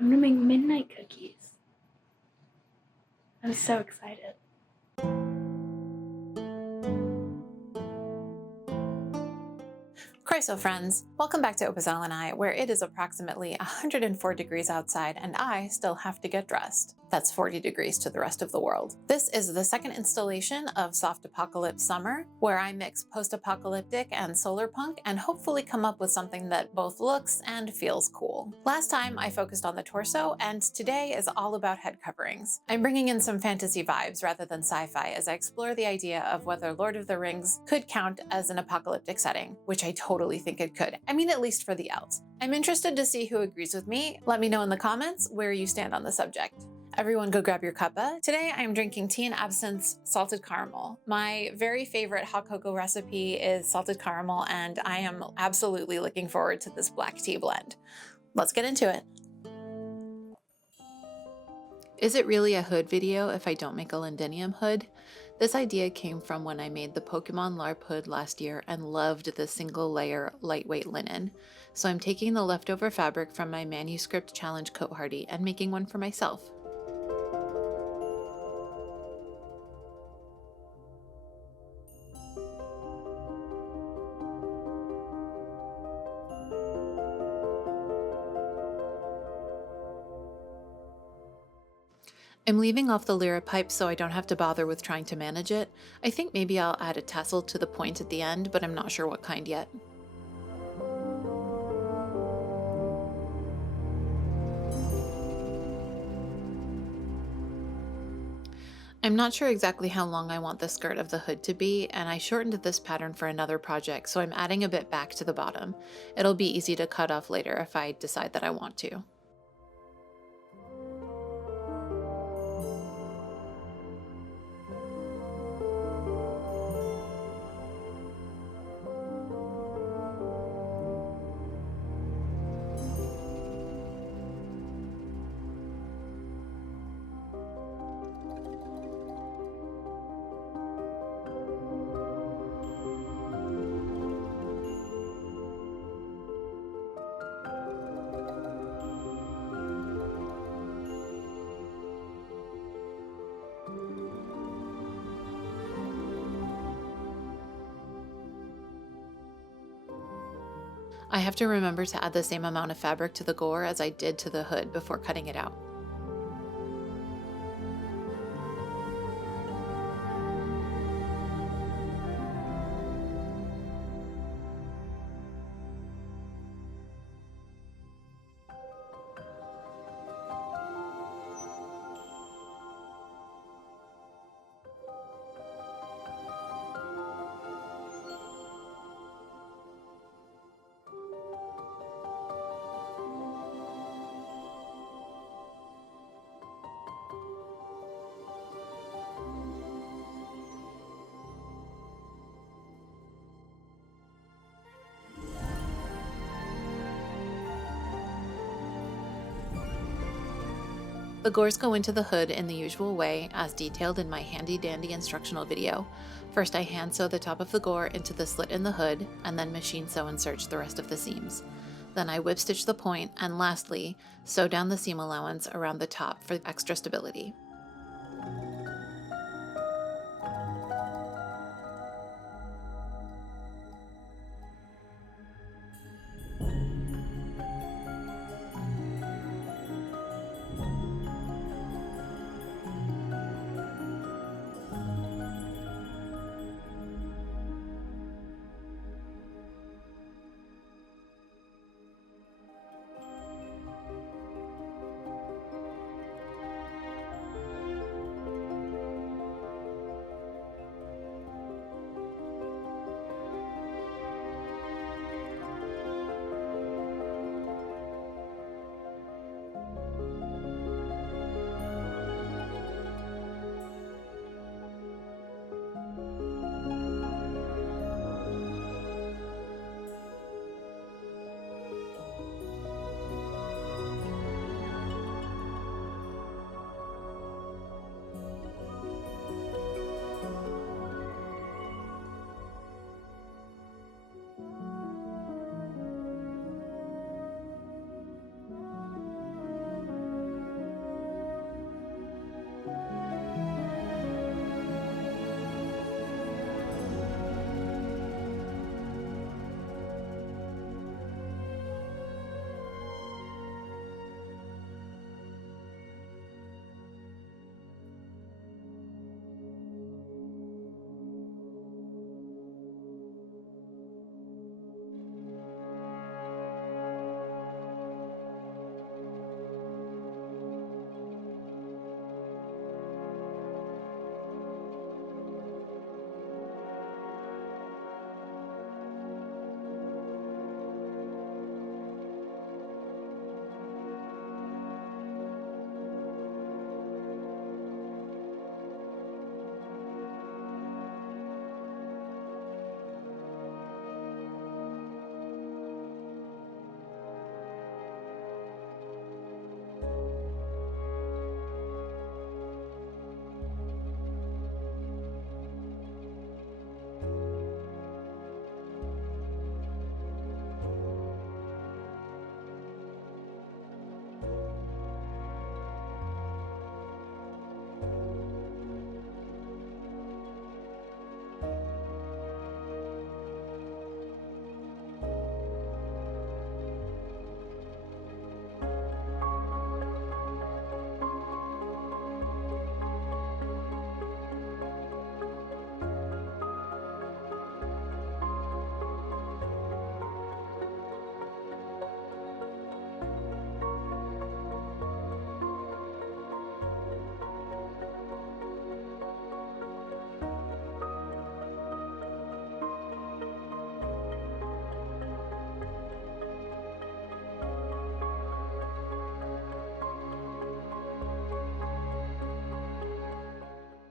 I'm gonna make midnight cookies. I'm so excited. Chryso friends, welcome back to Opus Elenae, where it is approximately 104 degrees outside and I still have to get dressed. That's 40 degrees to the rest of the world. This is the second installation of Soft Apocalypse Summer, where I mix post-apocalyptic and solar punk and hopefully come up with something that both looks and feels cool. Last time I focused on the torso, and today is all about head coverings. I'm bringing in some fantasy vibes rather than sci-fi as I explore the idea of whether Lord of the Rings could count as an apocalyptic setting, which I totally think it could. I mean, at least for the elves. I'm interested to see who agrees with me. Let me know in the comments where you stand on the subject. Everyone go grab your cuppa. Today I am drinking tea and absinthe salted caramel. My very favorite hot cocoa recipe is salted caramel, and I am absolutely looking forward to this black tea blend. Let's get into it. Is it really a hood video if I don't make a lindenium hood? This idea came from when I made the Pokemon LARP hood last year and loved the single layer lightweight linen. So I'm taking the leftover fabric from my manuscript challenge coat hardy and making one for myself. I'm leaving off the lyra pipe so I don't have to bother with trying to manage it. I think maybe I'll add a tassel to the point at the end, but I'm not sure what kind yet. I'm not sure exactly how long I want the skirt of the hood to be, and I shortened this pattern for another project, so I'm adding a bit back to the bottom. It'll be easy to cut off later if I decide that I want to. I have to remember to add the same amount of fabric to the gore as I did to the hood before cutting it out. The gores go into the hood in the usual way, as detailed in my handy-dandy instructional video. First I hand sew the top of the gore into the slit in the hood, and then machine sew and serge the rest of the seams. Then I whip stitch the point, and lastly, sew down the seam allowance around the top for extra stability.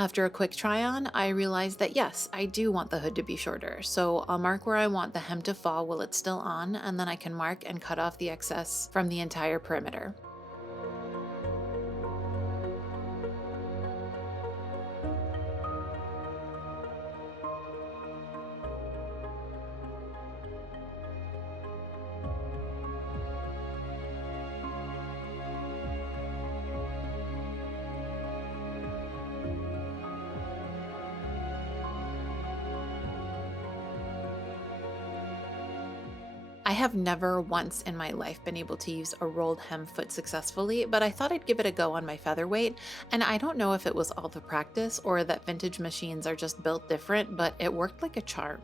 After a quick try on, I realized that yes, I do want the hood to be shorter, so I'll mark where I want the hem to fall while it's still on, and then I can mark and cut off the excess from the entire perimeter. I have never once in my life been able to use a rolled hem foot successfully, but I thought I'd give it a go on my featherweight, and I don't know if it was all the practice or that vintage machines are just built different, but it worked like a charm.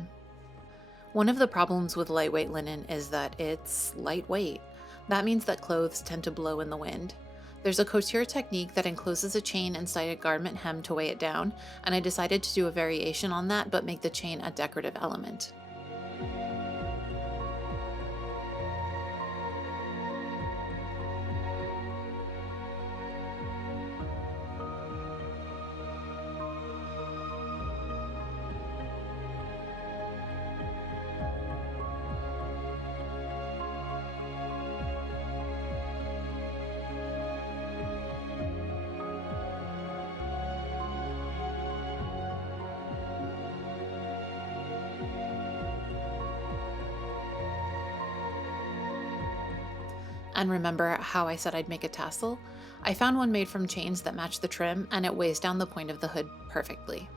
One of the problems with lightweight linen is that it's lightweight. That means that clothes tend to blow in the wind. There's a couture technique that encloses a chain inside a garment hem to weigh it down, and I decided to do a variation on that but make the chain a decorative element. And remember how I said I'd make a tassel? I found one made from chains that match the trim, and it weighs down the point of the hood perfectly.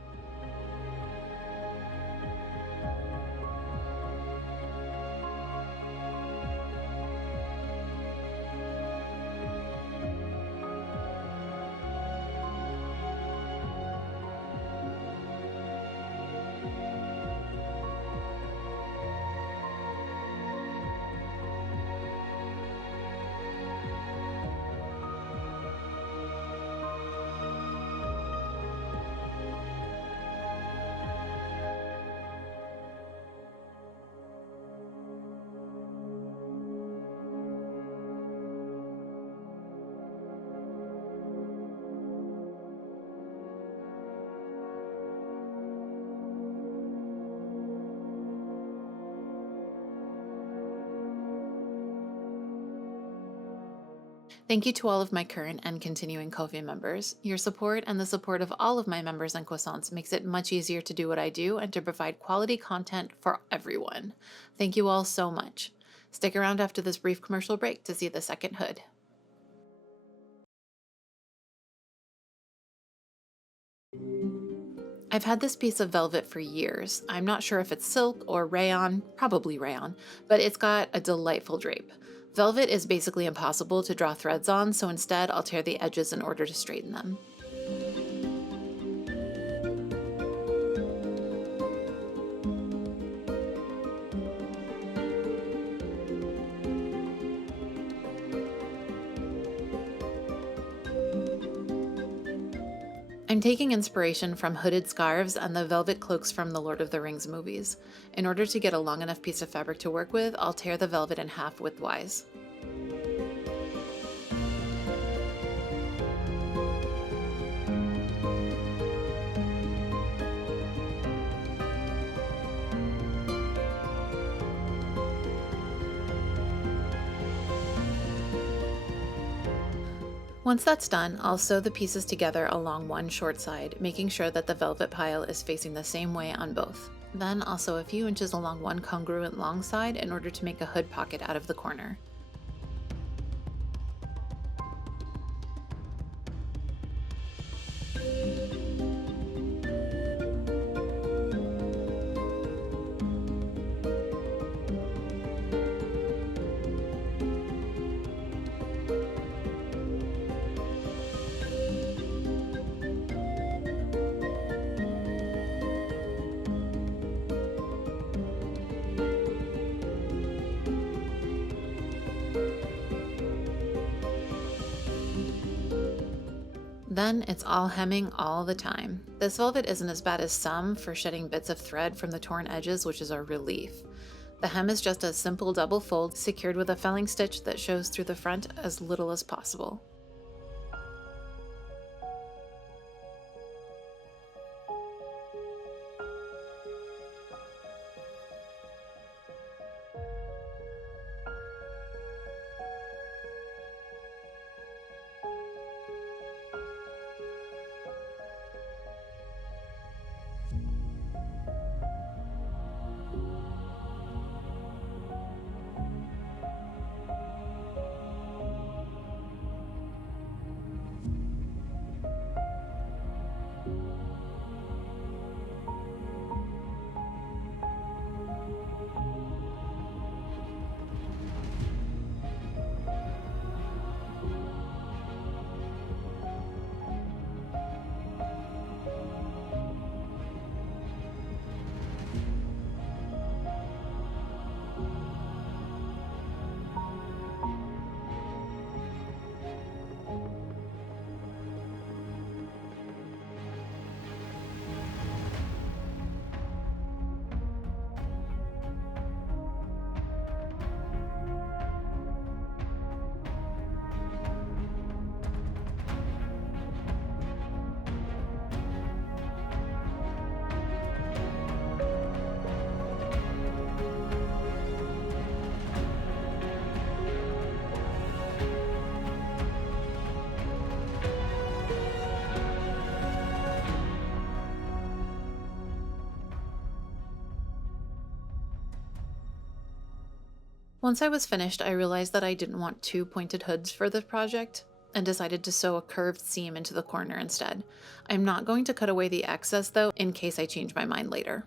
Thank you to all of my current and continuing Ko-fi members. Your support and the support of all of my members and croissants makes it much easier to do what I do and to provide quality content for everyone. Thank you all so much. Stick around after this brief commercial break to see the second hood. I've had this piece of velvet for years. I'm not sure if it's silk or rayon, probably rayon, but it's got a delightful drape. Velvet is basically impossible to draw threads on, so instead I'll tear the edges in order to straighten them. I'm taking inspiration from hooded scarves and the velvet cloaks from the Lord of the Rings movies. In order to get a long enough piece of fabric to work with, I'll tear the velvet in half widthwise. Once that's done, I'll sew the pieces together along one short side, making sure that the velvet pile is facing the same way on both. Then I'll sew a few inches along one congruent long side in order to make a hood pocket out of the corner. Then it's all hemming all the time. This velvet isn't as bad as some for shedding bits of thread from the torn edges, which is a relief. The hem is just a simple double fold secured with a felling stitch that shows through the front as little as possible. Once I was finished, I realized that I didn't want two pointed hoods for the project, and decided to sew a curved seam into the corner instead. I'm not going to cut away the excess though, in case I change my mind later.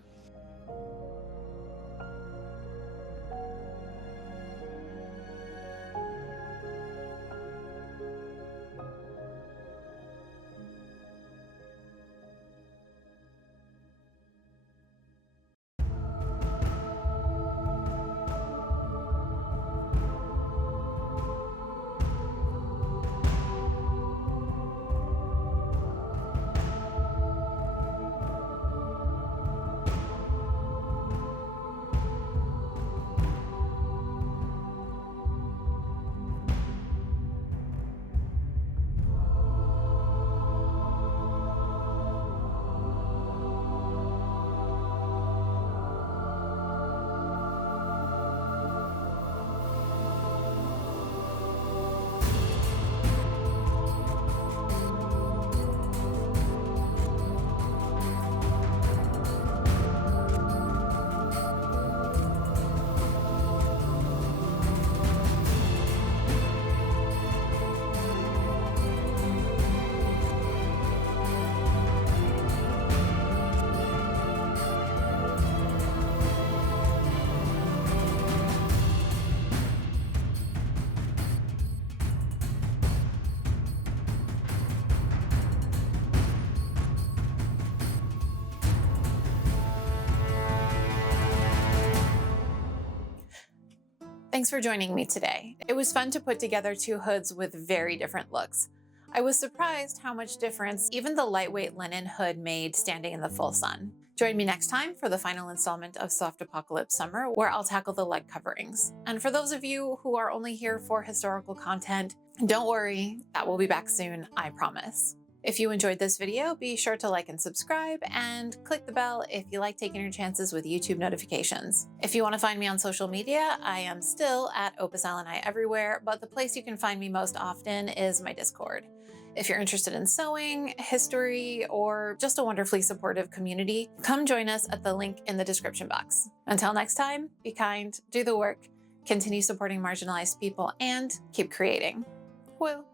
Thanks for joining me today. It was fun to put together two hoods with very different looks. I was surprised how much difference even the lightweight linen hood made standing in the full sun. Join me next time for the final installment of Soft Apocalypse Summer, where I'll tackle the leg coverings. And for those of you who are only here for historical content, don't worry, that will be back soon, I promise. If you enjoyed this video, be sure to like and subscribe, and click the bell if you like taking your chances with YouTube notifications. If you want to find me on social media, I am still at Opus Elenae everywhere, but the place you can find me most often is my Discord. If you're interested in sewing, history, or just a wonderfully supportive community, come join us at the link in the description box. Until next time, be kind, do the work, continue supporting marginalized people, and keep creating. Woo!